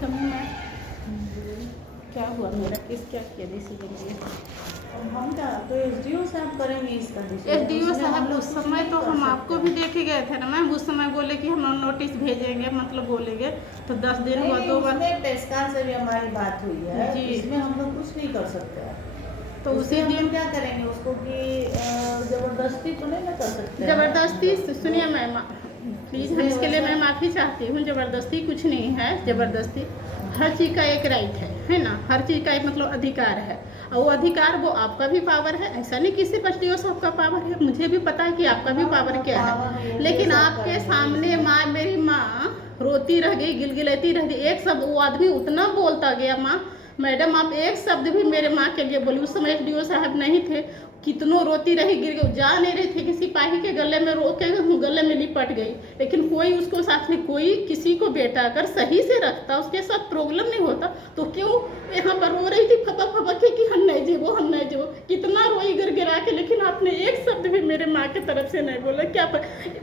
कमी मैं क्या हुआ मेरा किस क्या किया डिसीजन लिया? हम क्या तो एसडीओ साहब करेंगे इसका डिसीजन। एसडीओ साहब उस समय तो हम आपको भी देखे गए थे ना मैम, उस समय बोले कि हम नोटिस भेजेंगे, मतलब बोलेंगे तो 10 दिन हुआ, 2 बार पेशकार से भी हमारी बात हुई है जी। इसमें हम लोग कुछ नहीं कर सकते हैं। तो उसी दिन क्या करेंगे उसको कि जबरदस्ती तो नहीं ना कर सकते। जबरदस्ती सुनिए मैम प्लीज़, हम इसके लिए मैं माफ़ी चाहती हूँ। जबरदस्ती कुछ नहीं है, जबरदस्ती हर चीज़ का एक राइट है ना, हर चीज़ का एक मतलब अधिकार है, और वो अधिकार वो आपका भी पावर है, ऐसा नहीं किसी एसडीओ साहब का पावर है, मुझे भी पता है कि आपका भी पावर क्या है, लेकिन आपके सामने माँ, मेरी माँ रोती रह गई, गिलगिलाती रह गई, एक शब्द वो आदमी उतना बोलता गया, माँ मैडम आप एक शब्द भी मेरे माँ के लिए बोली। उस समय एसडीओ साहब नहीं थे, कितनों रोती रही, गिर गई, जा नहीं रही थी कि सिपाही के गले में रो के गले में लिपट गई, लेकिन कोई उसको साथ में कोई किसी को बेटा अगर सही से रखता, उसके साथ प्रॉब्लम नहीं होता, तो क्यों यहाँ पर रो रही थी फपक फपक के कि हम नहीं जीवो, हम नहीं जीवो, कितना रोई गिर गिरा के, लेकिन आपने एक शब्द भी मेरे माँ की तरफ से नहीं बोला। क्या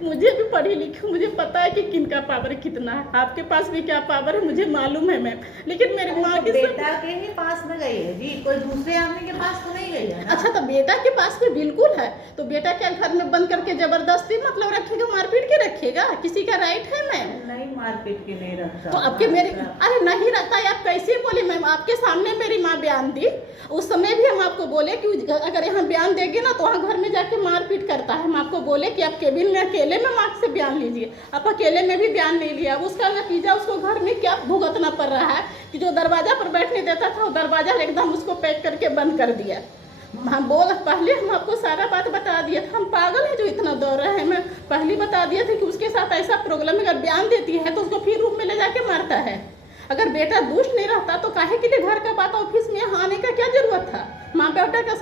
मुझे भी पढ़ी लिखी, मुझे पता है कि किनका पावर कितना है, आपके पास भी क्या पावर है मुझे मालूम है मैम, लेकिन मेरी माँ के बेटा के ही पास में गई है जी, कोई दूसरे आदमी के पास तो नहीं गई है ना। अच्छा तो बेटा के पास में बिल्कुल है, तो बेटा क्या घर में बंद करके जबरदस्ती मतलब रखेगा, मारपीट के रखेगा, किसी का राइट है मैम? नहीं मारपीट के नहीं रखता। तो आपके मेरे अरे नहीं रखता है, आप कैसे बोले मैम? आपके सामने मेरी माँ बयान दी, उस समय भी हम आपको बोले कि अगर यहाँ बयान देगी ना तो वहाँ घर में जाके मारपीट करता है। हम आपको बोले कि आप केबिन में अकेले में माँ से बयान लीजिए, आप अकेले में भी बयान नहीं लिया, उसका नतीजा उसको घर में क्या भुगतना पड़ रहा है कि जो दरवाजा पर बैठने देता था वो दरवाजा एकदम उसको पैक करके बंद कर दिया। हम पहले हम आपको सारा बात बता दिया था, हम पागल हैं जो इतना दौड़ रहे हैं। मैं पहले बता दिया था कि उसके साथ ऐसा प्रॉब्लम है, अगर बयान देती है तो उसको फिर रूम में ले जाके मारता है। अगर बेटा दुष्ट नहीं रहता तो काहे के लिए घर का बात ऑफिस में यहाँ आने का क्या जरूरत था? माँ बेटा का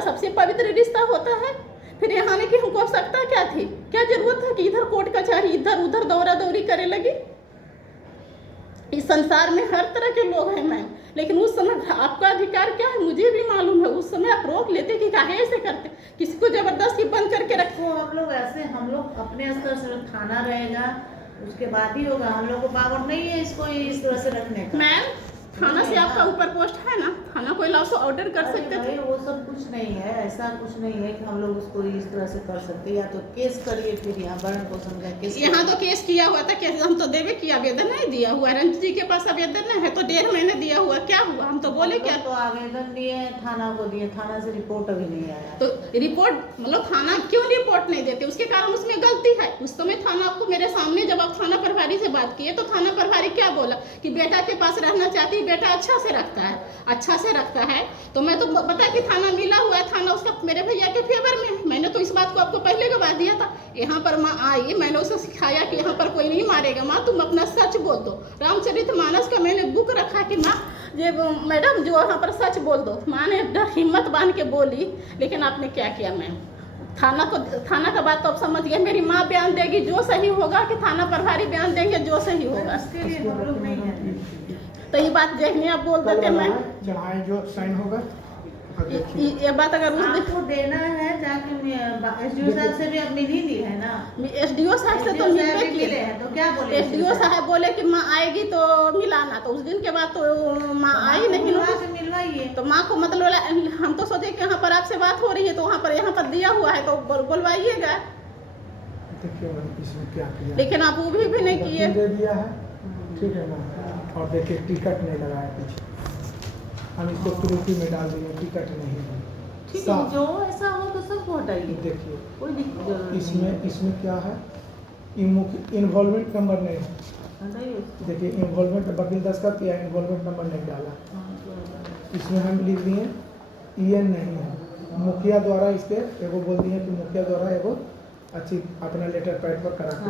सबसे पवित्र रिश्ता होता है, फिर यहाँ आने की हमको आवश्यकता क्या थी? क्या जरूरत था कि इधर कोर्ट कचहरी इधर उधर दौरा दौरी करे लगी? इस संसार में हर तरह के लोग हैं मैम, लेकिन उस समय आपका अधिकार क्या है मुझे भी मालूम है। उस समय आप रोक लेते कि काहे ऐसे करते, किसी को जबरदस्ती बंद करके रखो। हम लोग ऐसे हम लोग अपने स्तर से थाना रहेगा उसके बाद ही होगा, हम लोग को पावर नहीं है इसको इस तरह से रखने का। मैम थाना से आपका ऊपर पोस्ट है ना, थाना कोई लॉ से ऑर्डर कर सकते थे। वो सब कुछ नहीं है, ऐसा कुछ नहीं है कि हम लोग उसको इस तरह से कर सकते, या तो केस करिए फिर यहाँ बहन को समझा केस। यहाँ तो केस किया हुआ था, केस हम तो देवे की आवेदन नहीं दिया हुआ, रंजित जी के पास आवेदन है तो 1.5 महीने दिया हुआ, क्या हुआ? हम तो बोले क्या तो आवेदन दिए थाना को दिए, थाना से रिपोर्ट अभी नहीं आया। तो रिपोर्ट मतलब थाना क्यों रिपोर्ट नहीं देते? उसके कारण उसमें गलती है। उस समय थाना आपको मेरे सामने जब आप थाना प्रभारी से बात किए तो थाना प्रभारी क्या बोला कि बेटा के पास रहना चाहती, बेटा अच्छा से रखता है, तो मैं तो बता कि थाना मिला हुआ है, थाना उसका मेरे भैया के फेवर में है। मैंने तो इस बात को आपको पहले गवा दिया था। यहाँ पर माँ आई, मैंने उसे सिखाया कि यहाँ पर कोई नहीं मारेगा, माँ तुम अपना सच बोल दो। रामचरितमानस का मैंने बुक रखा कि माँ ये मैडम जो यहाँ पर सच बोल दो। माँ ने हिम्मत बांध के बोली, लेकिन आपने क्या किया मैम? थाना का बात तो आप समझ गए, मेरी माँ बयान देगी जो सही होगा कि थाना प्रभारी बयान देंगे जो सही होगा। तो ये बात देखने आप बोल देते मैं जो साइन होगा ये बात अगर उस आपको देना है जाके एसडीओ साहब से भी अब मिल ही ली है ना। एसडीओ साहब से तो मिले हैं तो क्या बोले? एसडीओ साहब बोले कि माँ आएगी तो मिलाना, तो उस दिन के बाद तो माँ आई नहीं, मिलवाइए। तो माँ को मतलब हम तो सोचे कि यहाँ पर आपसे बात हो रही है तो यहाँ पर दिया हुआ है तो बुलवाइएगा, लेकिन आप वो भी नहीं किए। दे दिया है, ठीक है ना। और देखिए टिकट नहीं लगाया पीछे, हम इसको त्रुटि में डाल दिए, टिकट नहीं है। ठीक है, जो ऐसा हो तो सबको हटाइए, देखिए कोई दिक्कत नहीं। इसमें क्या है, इन्वॉल्वमेंट नंबर नहीं है। देखिए इन्वॉल्वमेंट वकील दस्तखत किया, इन्वॉल्वमेंट नंबर नहीं डाला। इसमें हम लिख दिए EN नहीं है, मुखिया द्वारा इसके एगो बोल दिए कि मुखिया द्वारा एगो अच्छी अपना लेटर पैड पर करा के।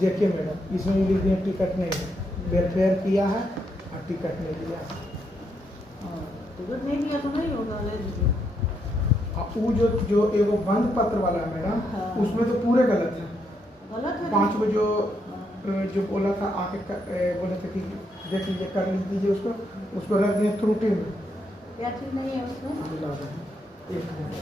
देखिए मैडम इसमें लिख दिए टिकट नहीं है, वेलफेयर किया है और टिकट नहीं लिया। टिकट नहीं लिया तो नहीं होगा, ले लीजिए। वो जो एगो बंद पत्र वाला है मैडम, उसमें तो पूरे गलत है। 5 में जो बोला था आके बोले थे कि देख लीजिए कर लीजिए, उसको रख दिए त्रुटि में। क्या ठीक नहीं है उसमें? एक मिनट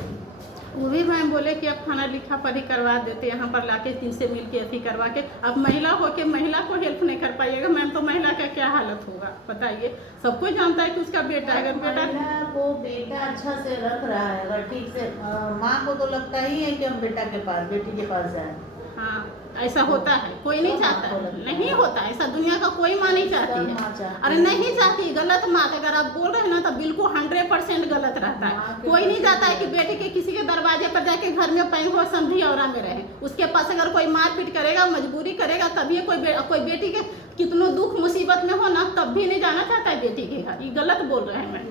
वो भी मैम बोले कि अब खाना लिखा पढ़ी करवा देते यहाँ पर लाके जिनसे मिल के अथी करवा के। अब महिला हो के महिला को हेल्प नहीं कर पाइएगा मैम, तो महिला का क्या हालत होगा बताइए। सबको जानता है कि उसका बेटा है, अगर बेटा महिला को बेटा अच्छा से रख रहा है, अगर ठीक से माँ को तो लगता ही है कि हम बेटा के पास बेटी के पास जाए। हाँ ऐसा होता है, कोई नहीं चाहता है, नहीं होता ऐसा, दुनिया का कोई माँ नहीं चाहती है। अरे नहीं चाहती, गलत माँ अगर आप बोल रहे हैं ना तो बिल्कुल 100% गलत रहता है। कोई नहीं चाहता है कि बेटी के किसी के दरवाजे पर जाके घर में पैन हो समझी और में रहे। उसके पास अगर कोई मारपीट करेगा, मजबूरी करेगा, तभी कोई बेटी के कितनों दुख मुसीबत में हो ना तब भी नहीं जाना चाहता है बेटी के घर। ये गलत बोल रहे हैं मैं,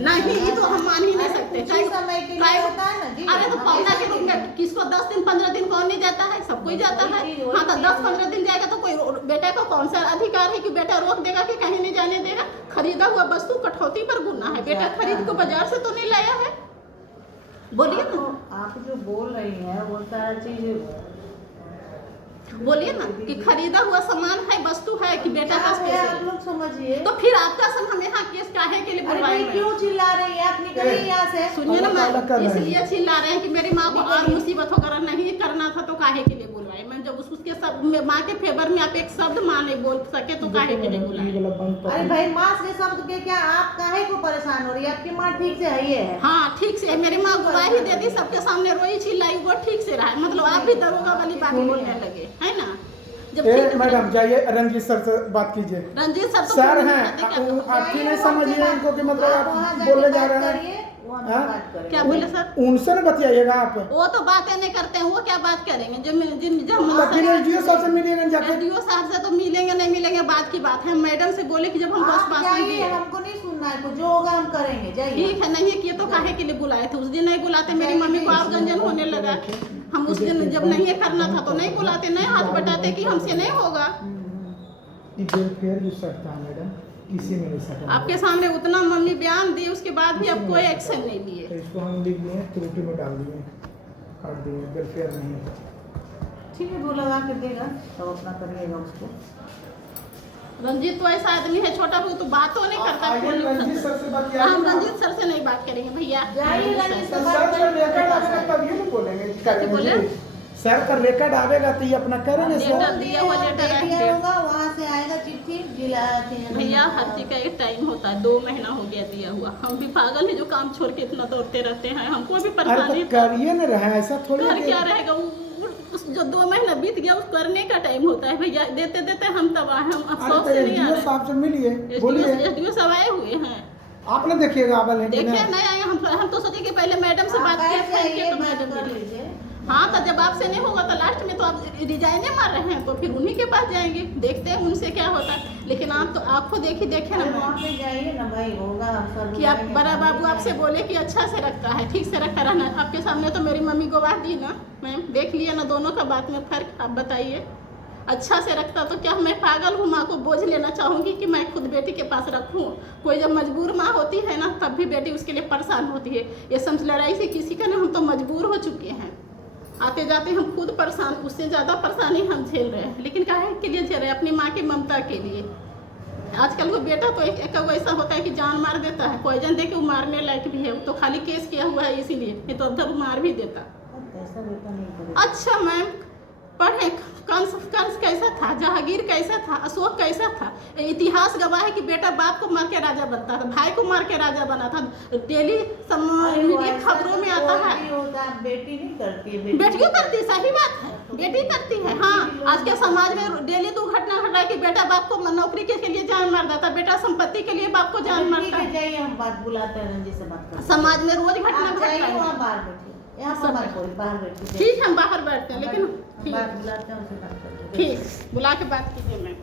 नहीं ये तो हम मान ही नहीं सकते। अरे तो पौना के रूप में किसको 10 दिन 15 दिन कौन नहीं जाता है, सब कोई जाता है। हाँ तो 10-15 दिन जाएगा तो कोई बेटा का कौन सा अधिकार है कि बेटा रोक देगा कि कहीं नहीं जाने देगा। खरीदा हुआ वस्तु कटौती पर गुना है, बेटा खरीद को बाजार से तो नहीं लाया है। बोलिए ना, आप जो बोल रही हैं वो सारा चीज बोलिए ना कि खरीदा हुआ सामान है, वस्तु है कि बेटा का आप लोग समझिए। तो फिर आपका हम यहाँ केस काहे के लिए बुलवाए? क्यों चिल्ला रही है? आप निकलिए यहाँ से। सुनिए ना मैम, इसलिए चिल्ला रहे हैं कि मेरी माँ को और मुसीबत होकर नहीं करना था तो काहे के लिए बुलवाए मैम? जब उसके सब माँ के फेवर में आप एक शब्द माँ नहीं बोल सके तो काहे के लिए बुलाए? अरे भाई माँ से शब्द के क्या आप काहे को परेशान हो रही है? आपकी माँ ठीक से है? हाँ ठीक से है, मेरी माँ गवाही दे दी, सबके सामने रोई चिल्लाई, वो ठीक से रहा है। मतलब आप भी दरोगा वाली बात बोलने लगे है ना। मैडम जाइए रंजीत सर से बात कीजिए। रंजीत सर तो सर हैं, आप नहीं समझिए उनको कि मतलब आप बोलने जा रहे हैं। क्या बोले सर? उनसे न बतियाइएगा आप। वो तो बातें नहीं करते हैं, वो क्या बात करेंगे? जब एसडीओ साहब से मिलिएगा जाके। एसडीओ साहब से तो मिलेंगे नहीं मिलेंगे बात की बात है। मैडम से बोले कि जब हम बस पास हमको नहीं सुनना है, जो होगा हम करेंगे। जाइए। ठीक है, नहीं किए तो काहे के लिए बुलाए थे? उस दिन नहीं बुलाते, मेरी मम्मी को आप गंजन होने लगा। हम उस दिन जब नहीं करना था तो नहीं बुलाते, नहीं हाथ बटाते कि हमसे नहीं होगा। मैडम किसी में नहीं सका। आपके सामने उतना मम्मी बयान दी, उसके बाद भी अब कोई एक्शन नहीं लिए। तो इसको हम लिख दिए, त्रुटि में डाल दिए, काट दिए, वेलफेयर नहीं। ठीक है, वो लगा के देगा तो अपना करिएगा उसको। रंजीत तो ऐसा आदमी है, छोटा वो तो बातों नहीं करता। रंजीत सर से बात किया, हम रंजीत सर से नहीं बात करेंगे भैया। तभी नहीं बोलेंगे। सर का रिकॉर्ड आवेगा तो ये अपना करेंगे। लेटर दिया हुआ लेटर होगा, वहाँ से आएगा चिट्ठी जिला भैया। हर चीज का एक टाइम होता है, 2 महीना हो गया दिया हुआ। हम भी पागल है जो काम छोड़ के इतना दौड़ते रहते हैं, हमको भी परेशानी करिए न रहा है ऐसा थोड़ी। कर क्या रहेगा? जो 2 महीना बीत गया उस करने का टाइम होता है भैया। देते देते हम तबाह हैं, हम अफसोस से नहीं आ रहे। साहब से मिलिए, एसडीओ साहब आए हुए हैं। आपने देखिएगा देखिए नहीं आए। हम तो सोचे कि पहले मैडम से बात किया तो मैडम। हाँ तो जब आपसे नहीं होगा तो लास्ट में तो आप रिजाइने मार रहे हैं, तो फिर उन्हीं के पास जाएंगे, देखते हैं उनसे क्या होता है। लेकिन आप तो आंखों देखी देखे ना जाइए ना भाई, होगा कि आप बड़ा बाबू आपसे बोले कि अच्छा से रखता है, ठीक से रखता रहना। आपके सामने तो मेरी मम्मी गवाह दी ना मैम, देख लिया ना दोनों का बात में फर्क। आप बताइए, अच्छा से रखता तो क्या मैं पागल हूँ? माँ को बोझ लेना चाहूँगी कि मैं खुद बेटी के पास रखूँ? कोई जब मजबूर माँ होती है ना तब भी बेटी उसके लिए परेशान होती है। ये समझ लड़ाई से किसी का ना, हम तो मजबूर हो चुके हैं। आते जाते हम खुद परेशान, उससे ज़्यादा परेशानी हम झेल रहे हैं। लेकिन काहे के लिए झेल रहे हैं? अपनी माँ की ममता के लिए। आजकल को बेटा तो एक ऐसा होता है कि जान मार देता है, पॉइजन दे के वो मारने लायक भी है। तो खाली केस किया हुआ है इसीलिए, नहीं तो अब मार भी देता। अच्छा मैम, पढ़े कंस कैसा था, जहांगीर कैसा था, अशोक कैसा था? इतिहास गवाह है कि बेटा बाप को मार के राजा बनता था, भाई को मार के राजा बना था। डेली खबरों में आता है। बेटी नहीं करती है, बेटियों करती, सही बात है, बेटी करती है। हाँ आज के समाज में डेली दुर्घटना घट रहा है कि बेटा बाप को नौकरी के लिए जान मार देता, बेटा संपत्ति के लिए बाप को जान मारता है। जाइए, हम बात बुलाते हैं, रंजीत से बात करते हैं। समाज में रोज घटना घट रहा है। ठीक है, हम बाहर बैठते हैं, लेकिन बात बुलाते हैं, उसे बात करते हैं। ठीक, बुला के बात कीजिए मैम।